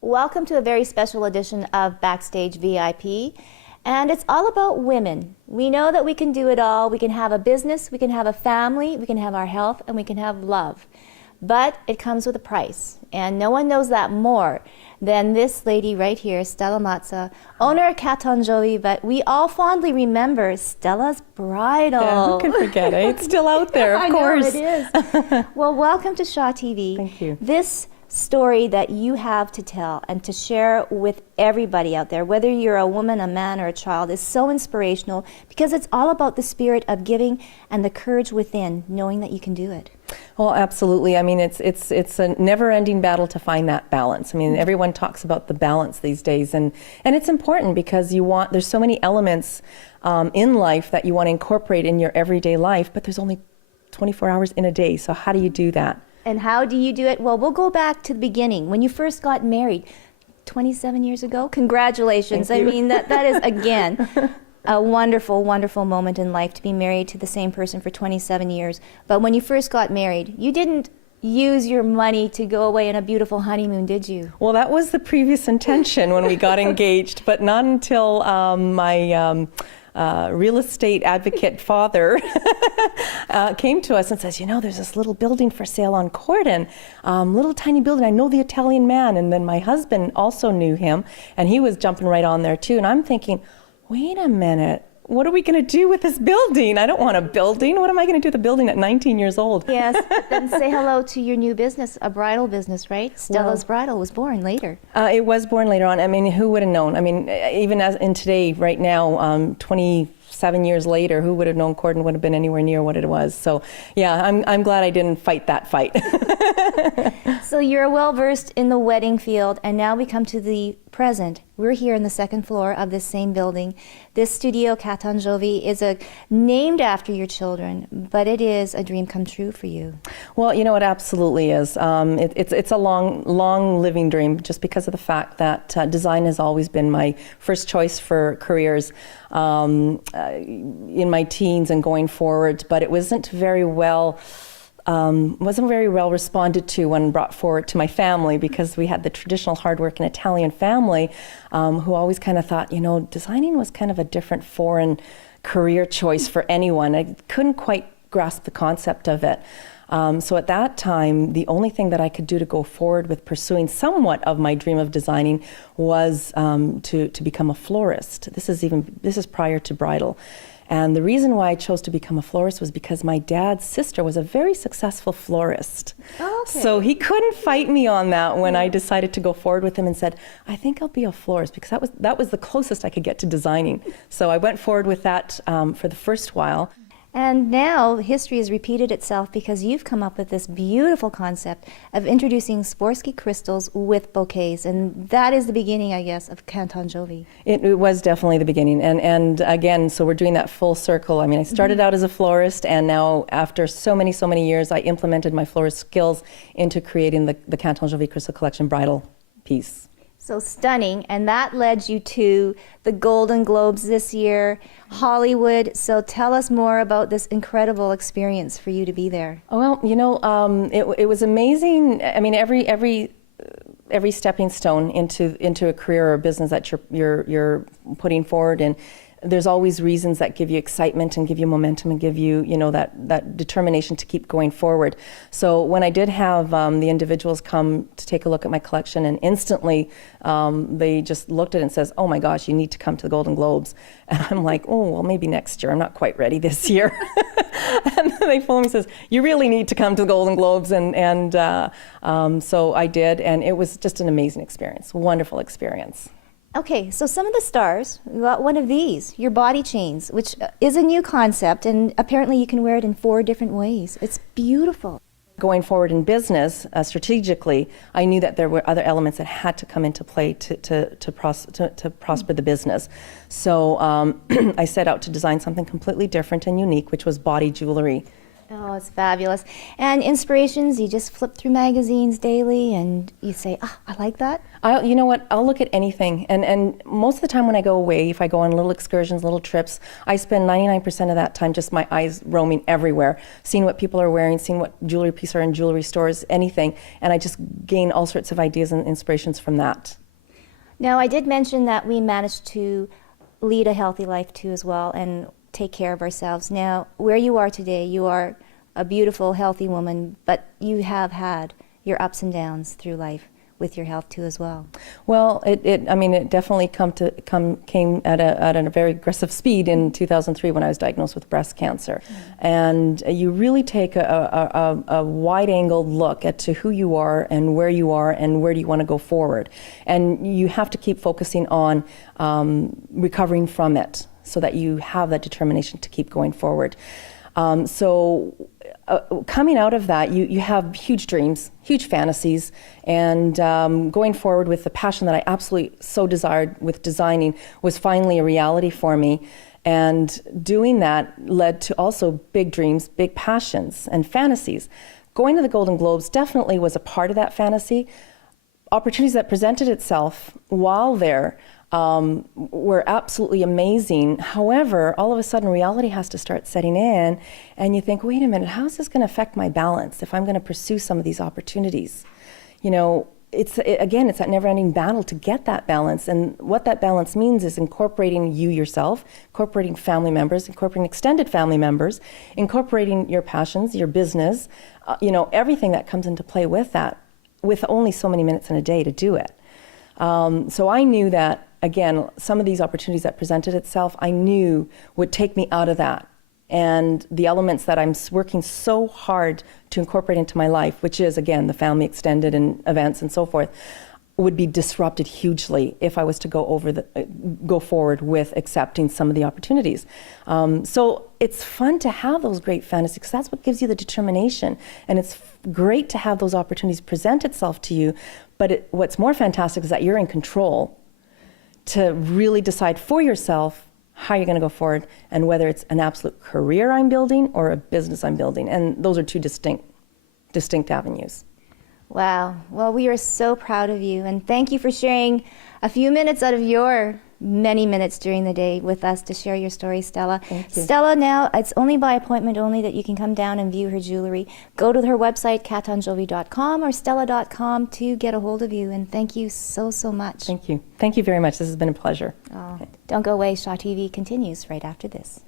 Welcome to a very special edition of Backstage VIP, and it's all about women. We know that we can do it all. We can have a business, we can have a family, we can have our health, and we can have love. But it comes with a price, and no one knows that more than this lady right here, Stella Mazza, owner of KaTonGiovi, but we all fondly remember Stella's Bridal. Yeah, who can forget it? It's still out there, of course. I know, it is. Well, welcome to Shaw TV. Thank you. This story that you have to tell and to share with everybody out there, whether you're a woman, a man, or a child, is so inspirational because it's all about the spirit of giving and the courage within, knowing that you can do it. Well, absolutely. I mean, it's a never-ending battle to find that balance. I mean, everyone talks about the balance these days, and it's important because there's so many elements in life that you want to incorporate in your everyday life, but there's only 24 hours in a day, so how do you do that? And how do you do it? Well, we'll go back to the beginning. When you first got married, 27 years ago, congratulations. Thank you. I mean, that is, again, a wonderful, wonderful moment in life to be married to the same person for 27 years. But when you first got married, you didn't use your money to go away on a beautiful honeymoon, did you? Well, that was the previous intention when we got engaged, but not until my real estate advocate father came to us and says, you know, there's this little building for sale on Corden, little tiny building. I know the Italian man. And then my husband also knew him, and he was jumping right on there too. And I'm thinking, wait a minute, what are we going to do with this building? I don't want a building. What am I going to do with the building at 19 years old? Yes, then say hello to your new business, a bridal business, right? Stella's Bridal was born later. It was born later on. I mean, who would have known? I mean, even as in today, right now, 27 years later, who would have known Corden would have been anywhere near what it was? So, yeah, I'm glad I didn't fight that fight. So you're well versed in the wedding field, and now we come to the present. We're here on the second floor of this same building. This studio, KaTonGiovi, is named after your children, but it is a dream come true for you. Well, you know, it absolutely is. It's a long living dream, just because of the fact that design has always been my first choice for careers in my teens and going forward, but it wasn't very well responded to when brought forward to my family, because we had the traditional hardworking Italian family who always kind of thought, you know, designing was kind of a different foreign career choice for anyone. I couldn't quite grasp the concept of it. So at that time, the only thing that I could do to go forward with pursuing somewhat of my dream of designing was to become a florist. This is prior to bridal. And the reason why I chose to become a florist was because my dad's sister was a very successful florist. Oh, okay. So he couldn't fight me on that when I decided to go forward with him and said, I think I'll be a florist, because that was the closest I could get to designing. So I went forward with that for the first while. And now history has repeated itself, because you've come up with this beautiful concept of introducing Swarovski crystals with bouquets, and that is the beginning, I guess, of KaTonGiovi. It was definitely the beginning, and again, so we're doing that full circle. I mean, I started out as a florist, and now after so many years, I implemented my florist skills into creating the KaTonGiovi Crystal Collection bridal piece. So stunning, and that led you to the Golden Globes this year, Hollywood. So tell us more about this incredible experience for you to be there. Oh, well, you know, it was amazing. I mean, every stepping stone into a career or a business that you're putting forward, and there's always reasons that give you excitement and give you momentum and give you, you know, that determination to keep going forward. So when I did have the individuals come to take a look at my collection, and instantly they just looked at it and says, oh my gosh, you need to come to the Golden Globes. And I'm like, oh, well, maybe next year. I'm not quite ready this year. And then they phone me and says, you really need to come to the Golden Globes. And so I did, and it was just an amazing experience, wonderful experience. Okay, so some of the stars, we got one of these, your body chains, which is a new concept, and apparently you can wear it in 4 different ways. It's beautiful. Going forward in business, strategically, I knew that there were other elements that had to come into play to prosper the business. So I set out to design something completely different and unique, which was body jewelry. Oh, it's fabulous. And inspirations, you just flip through magazines daily and you say, ah, I like that. You know what, I'll look at anything. And most of the time when I go away, if I go on little excursions, little trips, I spend 99% of that time just my eyes roaming everywhere, seeing what people are wearing, seeing what jewelry pieces are in jewelry stores, anything. And I just gain all sorts of ideas and inspirations from that. Now, I did mention that we managed to lead a healthy life too as well and take care of ourselves. Now, where you are today, you are a beautiful, healthy woman, but you have had your ups and downs through life with your health too as well. Well, I mean, it definitely came at a very aggressive speed in 2003 when I was diagnosed with breast cancer. And you really take a wide-angled look at to who you are and where you do you want to go forward. And you have to keep focusing on recovering from it so that you have that determination to keep going forward. Coming out of that, you have huge dreams, huge fantasies, and going forward with the passion that I absolutely so desired with designing was finally a reality for me. And doing that led to also big dreams, big passions, and fantasies. Going to the Golden Globes definitely was a part of that fantasy. Opportunities that presented itself while there were absolutely amazing. However, all of a sudden reality has to start setting in and you think, wait a minute, how is this going to affect my balance if I'm going to pursue some of these opportunities? You know, it's that never-ending battle to get that balance. And what that balance means is incorporating you yourself, incorporating family members, incorporating extended family members, incorporating your passions, your business, you know, everything that comes into play with that, with only so many minutes in a day to do it. So I knew that, again, some of these opportunities that presented itself, I knew would take me out of that. And the elements that I'm working so hard to incorporate into my life, which is, again, the family extended and events and so forth, would be disrupted hugely if I was to go forward with accepting some of the opportunities. So it's fun to have those great fantasies because that's what gives you the determination. And it's great to have those opportunities present itself to you. But what's more fantastic is that you're in control to really decide for yourself how you're going to go forward and whether it's an absolute career I'm building or a business I'm building. And those are two distinct avenues. Wow. Well, we are so proud of you, and thank you for sharing a few minutes out of your many minutes during the day with us to share your story, Stella. Thank you. Stella, now it's only by appointment only that you can come down and view her jewelry. Go to her website, KaTonGiovi.com or Stella.com to get a hold of you, and thank you so, so much. Thank you. Thank you very much. This has been a pleasure. Oh, don't go away. Shaw TV continues right after this.